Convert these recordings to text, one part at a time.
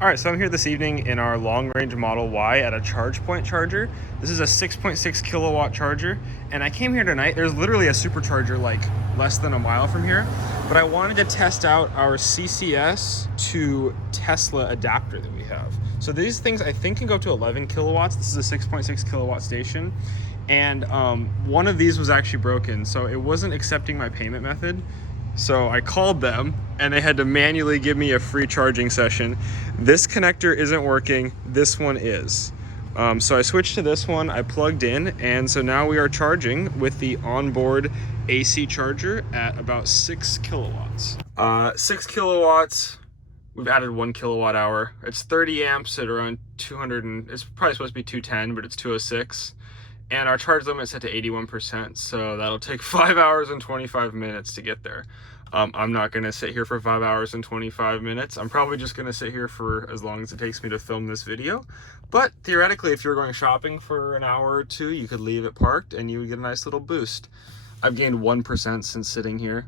All right, so I'm here this evening in our long-range Model Y at a ChargePoint charger. This is a 6.6 kilowatt charger, and I came here tonight. There's literally a supercharger like less than a mile from here, but I wanted to test out our CCS to Tesla adapter that we have. So these things I think can go up to 11 kilowatts. This is a 6.6 kilowatt station, and one of these was actually broken, so it wasn't accepting my payment method. So I called them and they had to manually give me a free charging session. This connector isn't working, this one is. So I switched to this one, I plugged in, and so now we are charging with the onboard AC charger at about 6 kilowatts. 6 kilowatts, we've added 1 kilowatt hour. It's 30 amps at around 200, and it's probably supposed to be 210, but it's 206. And our charge limit is set to 81%, so that'll take 5 hours and 25 minutes to get there. I'm not gonna sit here for 5 hours and 25 minutes. I'm probably just gonna sit here for as long as it takes me to film this video. But theoretically, if you're going shopping for an hour or two, you could leave it parked and you would get a nice little boost. I've gained 1% since sitting here,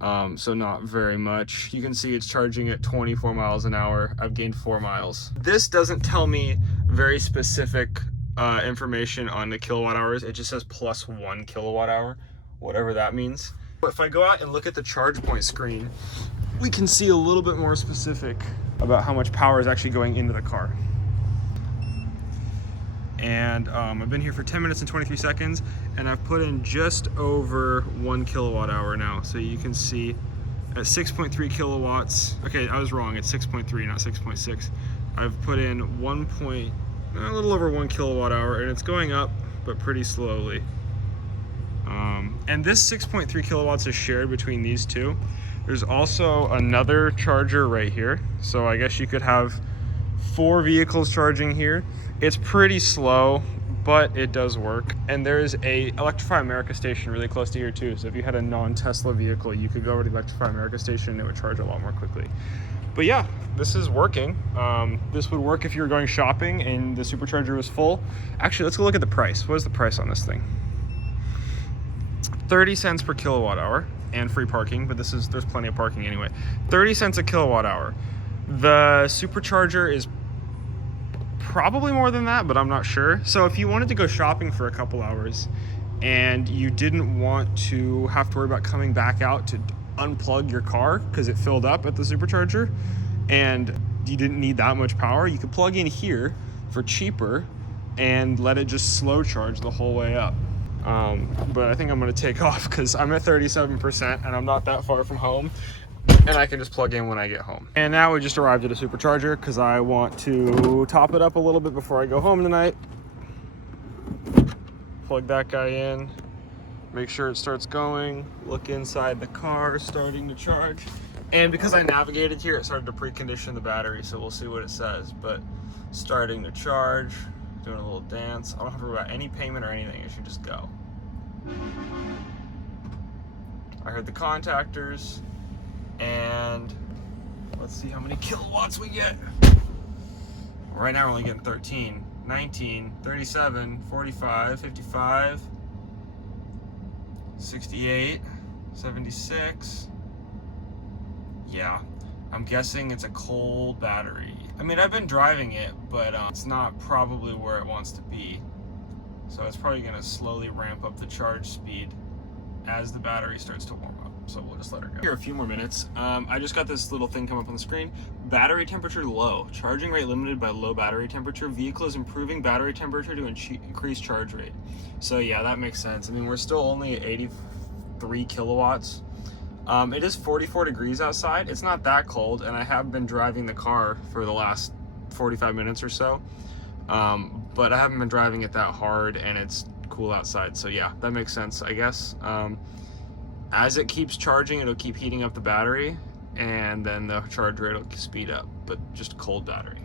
so not very much. You can see it's charging at 24 miles an hour. I've gained 4 miles. This doesn't tell me very specific information on the kilowatt hours. It just says plus 1 kilowatt hour, whatever that means. But if I go out and look at the ChargePoint screen, we can see a little bit more specific about how much power is actually going into the car. And I've been here for 10 minutes and 23 seconds, and I've put in just over 1 kilowatt hour now. So you can see at 6.3 kilowatts. Okay, I was wrong. It's 6.3, not 6.6. I've put in a little over 1 kilowatt hour, and it's going up, but pretty slowly. And this 6.3 kilowatts is shared between these two. There's also another charger right here. So I guess you could have 4 vehicles charging here. It's pretty slow, but it does work. And there's a Electrify America station really close to here too. So if you had a non-Tesla vehicle, you could go over to the Electrify America station and it would charge a lot more quickly. But yeah, this is working. This would work if you were going shopping and the supercharger was full. Actually, let's go look at the price. What is the price on this thing? 30 cents per kilowatt hour and free parking, but there's plenty of parking anyway. 30 cents a kilowatt hour. The supercharger is probably more than that, but I'm not sure. So if you wanted to go shopping for a couple hours and you didn't want to have to worry about coming back out to unplug your car because it filled up at the supercharger and you didn't need that much power, you could plug in here for cheaper and let it just slow charge the whole way up. But I think I'm going to take off because I'm at 37% and I'm not that far from home, and I can just plug in when I get home. And now we just arrived at a supercharger because I want to top it up a little bit before I go home tonight. Plug that guy in, make sure it starts going, look inside the car, starting to charge. And because I navigated here, it started to precondition the battery, so we'll see what it says. But starting to charge, doing a little dance. I don't have to worry about any payment or anything, it should just go. I heard the contactors, and let's see how many kilowatts we get. Right now we're only getting 13, 19, 37, 45, 55, 68, 76. Yeah, I'm guessing it's a cold battery. I mean, I've been driving it, but it's not probably where it wants to be. So it's probably gonna slowly ramp up the charge speed as the battery starts to warm up. So we'll just let her go. Here a few more minutes. I just got this little thing come up on the screen. Battery temperature low. Charging rate limited by low battery temperature. Vehicle is improving battery temperature to increase charge rate. So yeah, that makes sense. I mean, we're still only at 83 kilowatts. It is 44 degrees outside. It's not that cold, and I have been driving the car for the last 45 minutes or so. But I haven't been driving it that hard, and it's cool outside. So yeah, that makes sense, I guess. As it keeps charging, it'll keep heating up the battery, and then the charge rate will speed up, but just cold battery.